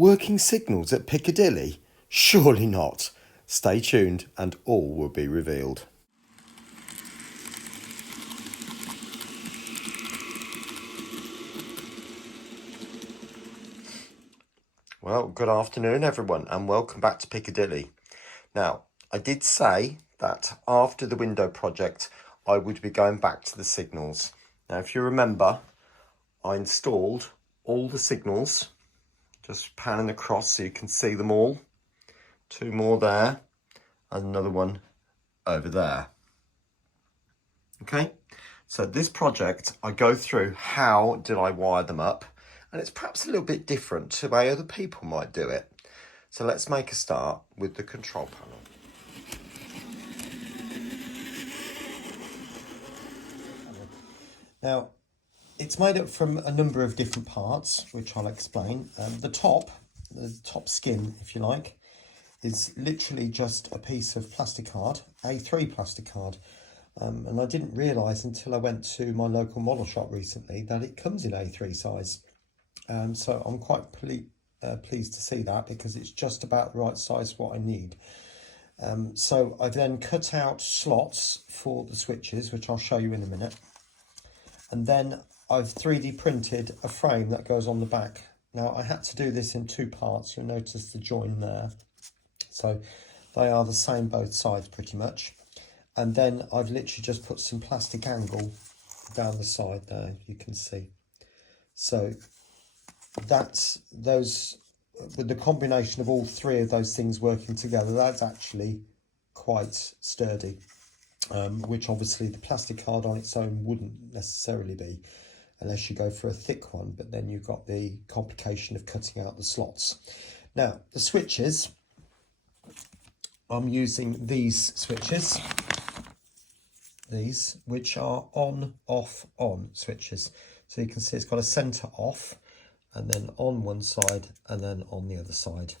Working signals at Piccadilly? Surely not. Stay tuned and all will be revealed. Well, good afternoon everyone and welcome back to Piccadilly. Now, I did say that after the window project I would be going back to the signals. Now, if you remember, I installed all the signals, just panning across so you can see them all. 2 more there and another one over there. Okay, so this project I go through how did I wire them up, and it's perhaps a little bit different to the way other people might do it. So let's make a start with the control panel. Now, it's made up from a number of different parts, which I'll explain. The top skin, if you like, is literally just a piece of plastic card, A3 plastic card. And I didn't realise until I went to my local model shop recently that it comes in A3 size. So I'm quite pleased to see that, because it's just about the right size what I need. So I then cut out slots for the switches, which I'll show you in a minute. And then I've 3D printed a frame that goes on the back. Now, I had to do this in 2 parts. You'll notice the join there. So they are the same both sides pretty much. And then I've literally just put some plastic angle down the side there, you can see. So that's those, with the combination of all 3 of those things working together, that's actually quite sturdy. Which obviously the plastic card on its own wouldn't necessarily be, unless you go for a thick one, but then you've got the complication of cutting out the slots. Now, the switches, I'm using these switches, which are on, off, on switches. So you can see it's got a centre off, and then on one side, and then on the other side.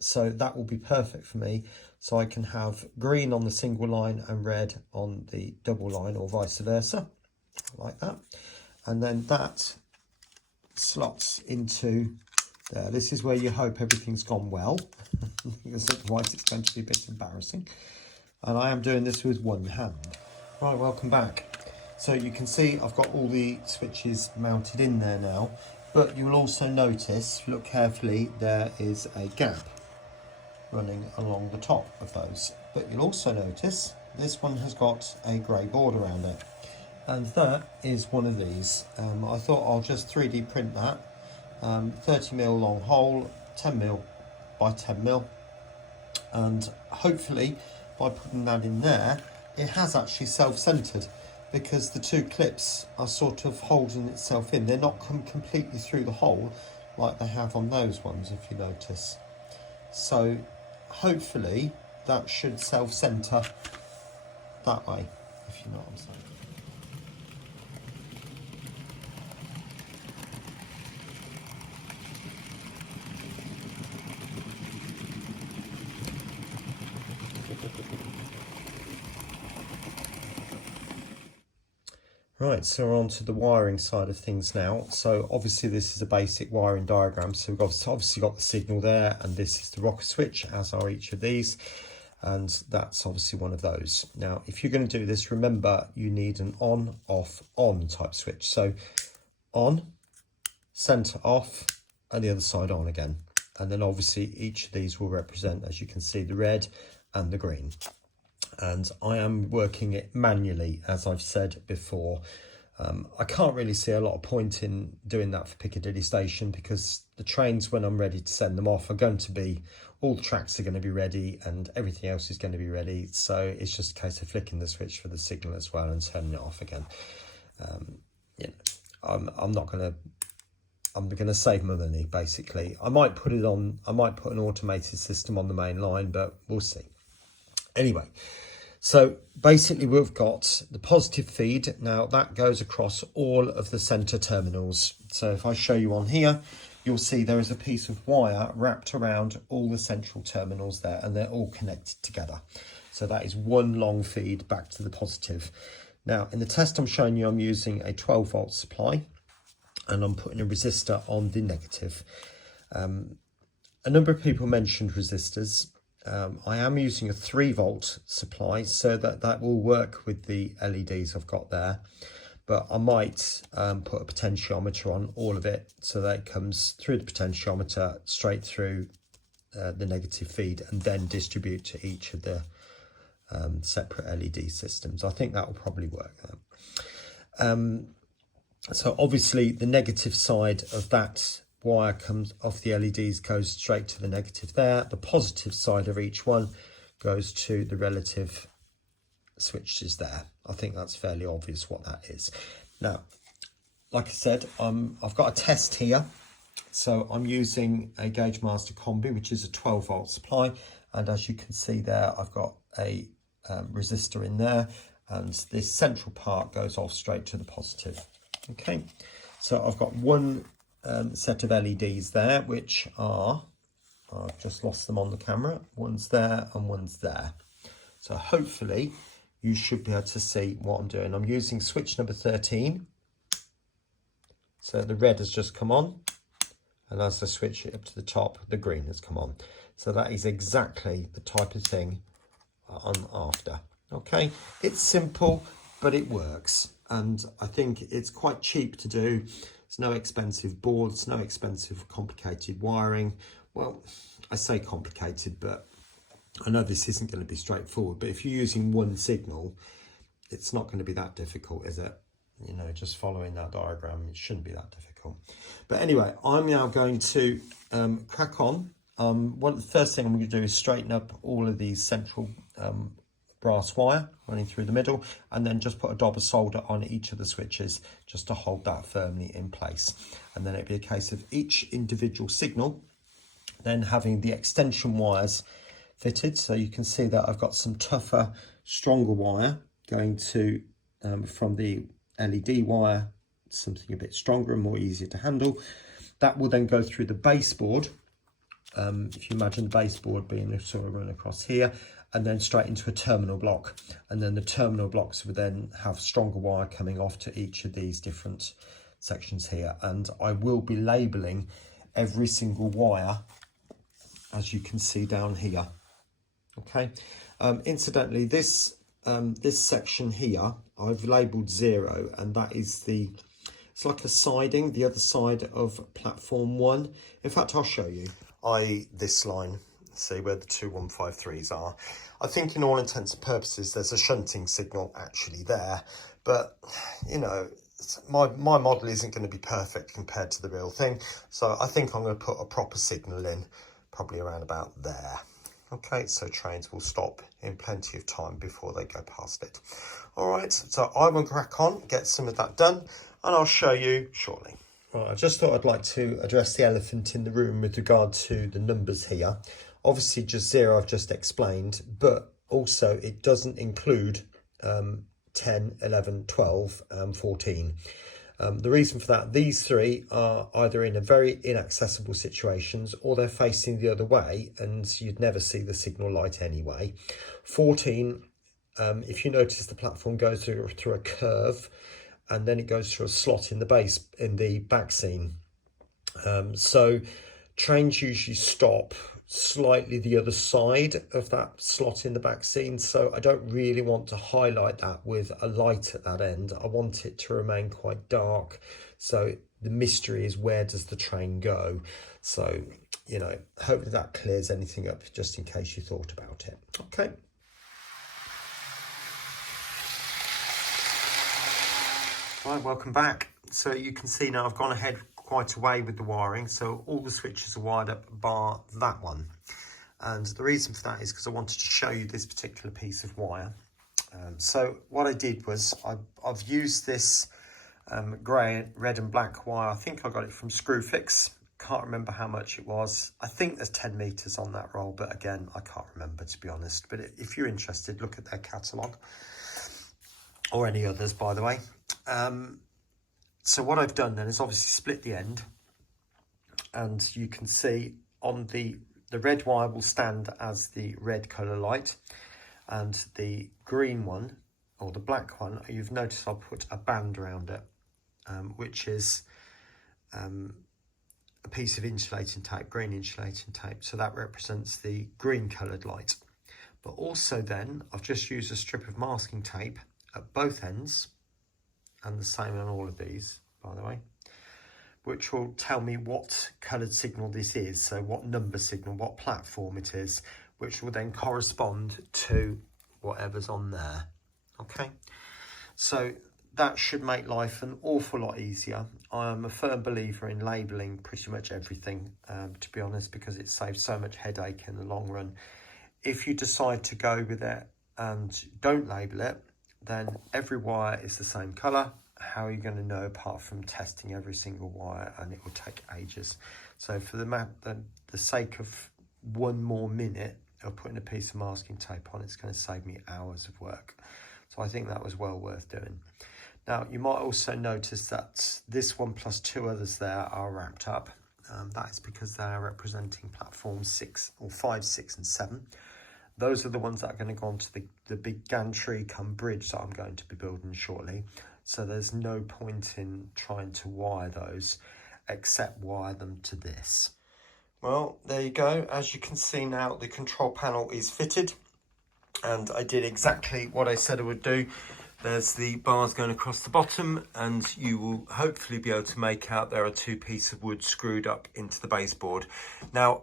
So that will be perfect for me. So I can have green on the single line and red on the double line, or vice versa, like that. And then that slots into there. This is where you hope everything's gone well, because otherwise it's going to be a bit embarrassing. And I am doing this with one hand. Right, welcome back. So you can see I've got all the switches mounted in there now, but you'll also notice, look carefully, there is a gap running along the top of those. But you'll also notice this one has got a grey border around it, and that is one of these. I thought I'll just 3D print that. 30mm long hole, 10mm by 10mm, and hopefully by putting that in there, it has actually self-centered, because the 2 clips are sort of holding itself in. They're not come completely through the hole like they have on those ones, if you notice. So hopefully that should self-center that way, if you know what I'm saying. Right, so we're on to the wiring side of things now. So obviously this is a basic wiring diagram. So we've obviously got the signal there, and this is the rocker switch, as are each of these. And that's obviously one of those. Now, if you're going to do this, remember you need an on, off, on type switch. So on, center off, and the other side on again. And then obviously each of these will represent, as you can see, the red and the green. And I am working it manually, as I've said before. I can't really see a lot of point in doing that for Piccadilly Station, because the trains, when I'm ready to send them off, are going to be, all the tracks are going to be ready and everything else is going to be ready. So it's just a case of flicking the switch for the signal as well and turning it off again. I'm going to save my money, basically. I might put an automated system on the main line, but we'll see. Anyway, so basically we've got the positive feed. Now that goes across all of the center terminals. So if I show you on here, you'll see there is a piece of wire wrapped around all the central terminals there, and they're all connected together. So that is one long feed back to the positive. Now in the test I'm showing you, I'm using a 12-volt supply, and I'm putting a resistor on the negative. a number of people mentioned resistors. I am using a 3-volt supply, so that will work with the LEDs I've got there. But I might put a potentiometer on all of it, so that it comes through the potentiometer straight through the negative feed, and then distribute to each of the separate LED systems. I think that will probably work. So obviously the negative side of that wire comes off the LEDs, goes straight to the negative there. The positive side of each one goes to the relative switches there. I think that's fairly obvious what that is. Now, like I said, I've got a test here. So I'm using a Gauge Master Combi, which is a 12-volt supply. And as you can see there, I've got a resistor in there. And this central part goes off straight to the positive. Okay, so I've got one set of LEDs there, which are, I've just lost them on the camera. One's there and one's there. So hopefully you should be able to see what I'm doing. I'm using switch number 13. So the red has just come on. And as I switch it up to the top, the green has come on. So that is exactly the type of thing I'm after. Okay, it's simple, but it works. And I think it's quite cheap to do. It's no expensive boards, no expensive complicated wiring. Well, I say complicated, but I know this isn't going to be straightforward. But if you're using one signal, it's not going to be that difficult, is it? You know, just following that diagram, it shouldn't be that difficult. But anyway, I'm now going to crack on. The first thing I'm going to do is straighten up all of these central brass wire running through the middle, and then just put a dab of solder on each of the switches just to hold that firmly in place. And then it'll be a case of each individual signal then having the extension wires fitted. So you can see that I've got some tougher, stronger wire going to from the LED wire, something a bit stronger and more easier to handle. That will then go through the baseboard. If you imagine the baseboard being sort of run across here, and then straight into a terminal block. And then the terminal blocks would then have stronger wire coming off to each of these different sections here. And I will be labeling every single wire, as you can see down here. Okay. Incidentally, this section here, I've labelled 0, and that is it's like a siding, the other side of platform 1. In fact, I'll show you. This line, see where the 2153s are. I think in all intents and purposes, there's a shunting signal actually there, but you know, my model isn't going to be perfect compared to the real thing. So I think I'm going to put a proper signal in, probably around about there. Okay, so trains will stop in plenty of time before they go past it. All right, so I will crack on, get some of that done, and I'll show you shortly. Right, I just thought I'd like to address the elephant in the room with regard to the numbers here. Obviously, just 0 I've just explained, but also it doesn't include 10, 11, 12, 14. The reason for that, these three are either in a very inaccessible situations or they're facing the other way and you'd never see the signal light anyway. 14, if you notice, the platform goes through a curve and then it goes through a slot in the back scene. So trains usually stop slightly the other side of that slot in the back scene, so I don't really want to highlight that with a light at that end. I want it to remain quite dark, so the mystery is, where does the train go? So, you know, hopefully that clears anything up just in case you thought about it. Okay. Right, welcome back. So you can see now I've gone ahead quite a way with the wiring, so all the switches are wired up bar that one. And the reason for that is because I wanted to show you this particular piece of wire. So what I did was I've used this grey, red and black wire. I think I got it from Screwfix. Can't remember how much it was. I think there's 10 meters on that roll, but again, I can't remember, to be honest. But if you're interested, look at their catalogue, or any others, by the way. So what I've done then is obviously split the end, and you can see on the red wire will stand as the red colour light, and the green one, or the black one, you've noticed I'll put a band around it, which is a piece of insulating tape, green insulating tape, so that represents the green coloured light. But also then I've just used a strip of masking tape at both ends, and the same on all of these, by the way, which will tell me what coloured signal this is, so what number signal, what platform it is, which will then correspond to whatever's on there. Okay, so that should make life an awful lot easier. I'm a firm believer in labelling pretty much everything, to be honest, because it saves so much headache in the long run. If you decide to go with it and don't label it, then every wire is the same colour. How are you going to know apart from testing every single wire, and it will take ages. So for the sake of one more minute of putting a piece of masking tape on, it's going to save me hours of work. So I think that was well worth doing. Now, you might also notice that this one plus two others there are wrapped up. That is because they are representing platforms 6 or 5, 6 and 7. Those are the ones that are going to go onto the big gantry cum bridge that I'm going to be building shortly. So there's no point in trying to wire those, except wire them to this. Well, there you go. As you can see now, the control panel is fitted, and I did exactly what I said I would do. There's the bars going across the bottom, and you will hopefully be able to make out there are 2 pieces of wood screwed up into the baseboard. Now,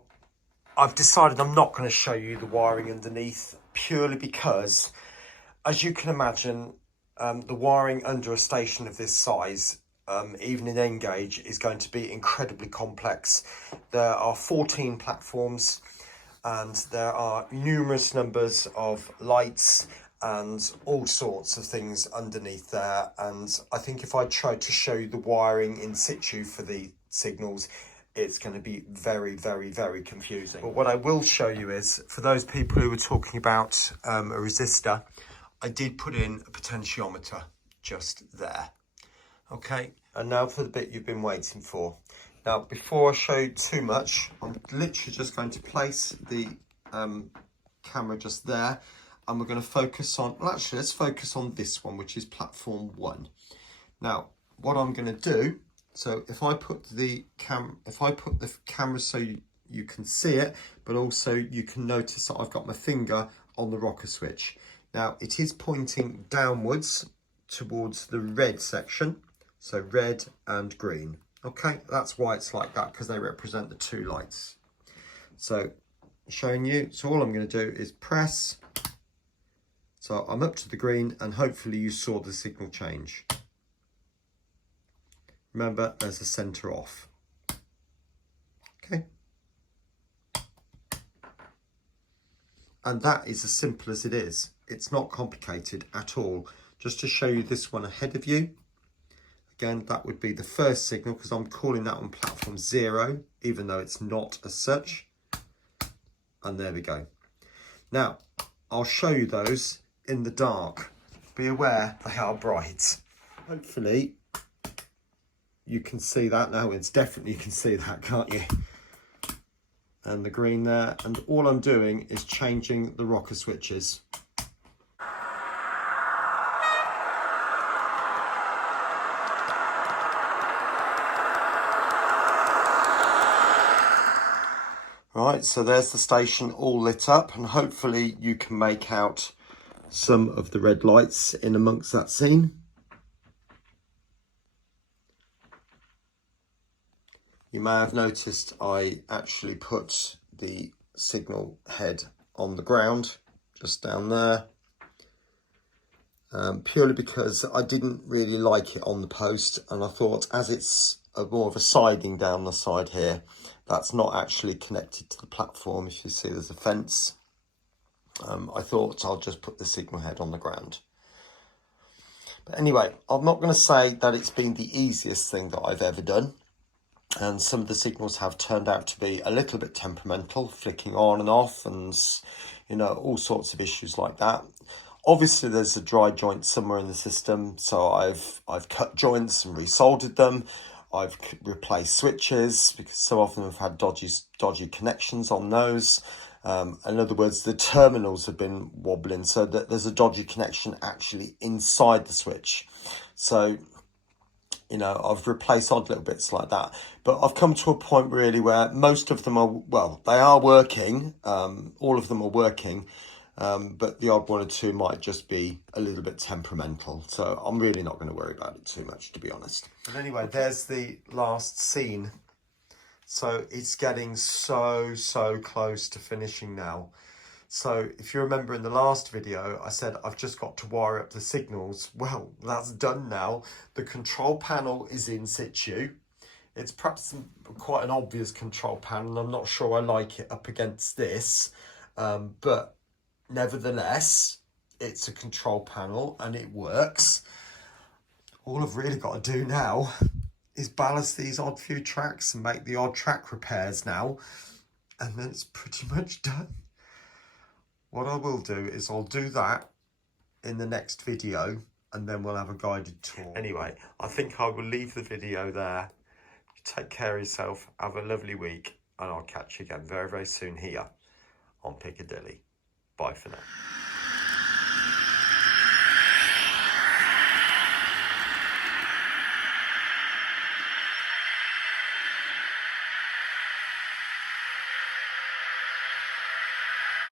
I've decided I'm not going to show you the wiring underneath, purely because, as you can imagine, the wiring under a station of this size, even in N-gauge, is going to be incredibly complex. There are 14 platforms, and there are numerous numbers of lights and all sorts of things underneath there. And I think if I try to show you the wiring in situ for the signals, it's going to be very, very, very confusing. But what I will show you is, for those people who were talking about a resistor, I did put in a potentiometer just there. Okay, and now for the bit you've been waiting for. Now, before I show you too much, I'm literally just going to place the camera just there, and we're going to focus on, well, actually, let's focus on this one, which is platform 1. Now, what I'm going to do, so if I put the camera so you can see it, but also you can notice that I've got my finger on the rocker switch. Now, it is pointing downwards towards the red section, so red and green. Okay, that's why it's like that, because they represent the 2 lights. So, showing you, so all I'm going to do is press. So I'm up to the green, and hopefully you saw the signal change. Remember, there's a center off. Okay. And that is as simple as it is. It's not complicated at all. Just to show you this one ahead of you. Again, that would be the first signal, because I'm calling that on platform 0, even though it's not as such. And there we go. Now, I'll show you those in the dark. Be aware they are bright. Hopefully you can see that now. It's definitely, you can see that, can't you? And the green there, and all I'm doing is changing the rocker switches. Right, so there's the station all lit up, and hopefully you can make out some of the red lights in amongst that scene. You may have noticed I actually put the signal head on the ground, just down there, purely because I didn't really like it on the post, and I thought, as it's more of a siding down the side here, that's not actually connected to the platform. If you see there's a fence, I thought I'll just put the signal head on the ground. But anyway, I'm not going to say that it's been the easiest thing that I've ever done. And some of the signals have turned out to be a little bit temperamental, flicking on and off, and, you know, all sorts of issues like that. Obviously, there's a dry joint somewhere in the system, so I've cut joints and resoldered them. I've replaced switches, because so often I've had dodgy connections on those. In other words, the terminals have been wobbling, so that there's a dodgy connection actually inside the switch. So You know, I've replaced odd little bits like that. But I've come to a point really where most of them are, well, they are working. All of them are working. But the odd one or two might just be a little bit temperamental. So I'm really not going to worry about it too much, to be honest. But anyway, there's the last scene. So it's getting so close to finishing now. So if you remember in the last video, I said I've just got to wire up the signals. Well, that's done now. The control panel is in situ. It's perhaps quite an obvious control panel. I'm not sure I like it up against this. But nevertheless, it's a control panel and it works. All I've really got to do now is ballast these odd few tracks and make the odd track repairs now. And then it's pretty much done. What I will do is I'll do that in the next video and then we'll have a guided tour. Anyway, I think I will leave the video there. Take care of yourself. Have a lovely week and I'll catch you again very soon here on Piccadilly. Bye for now.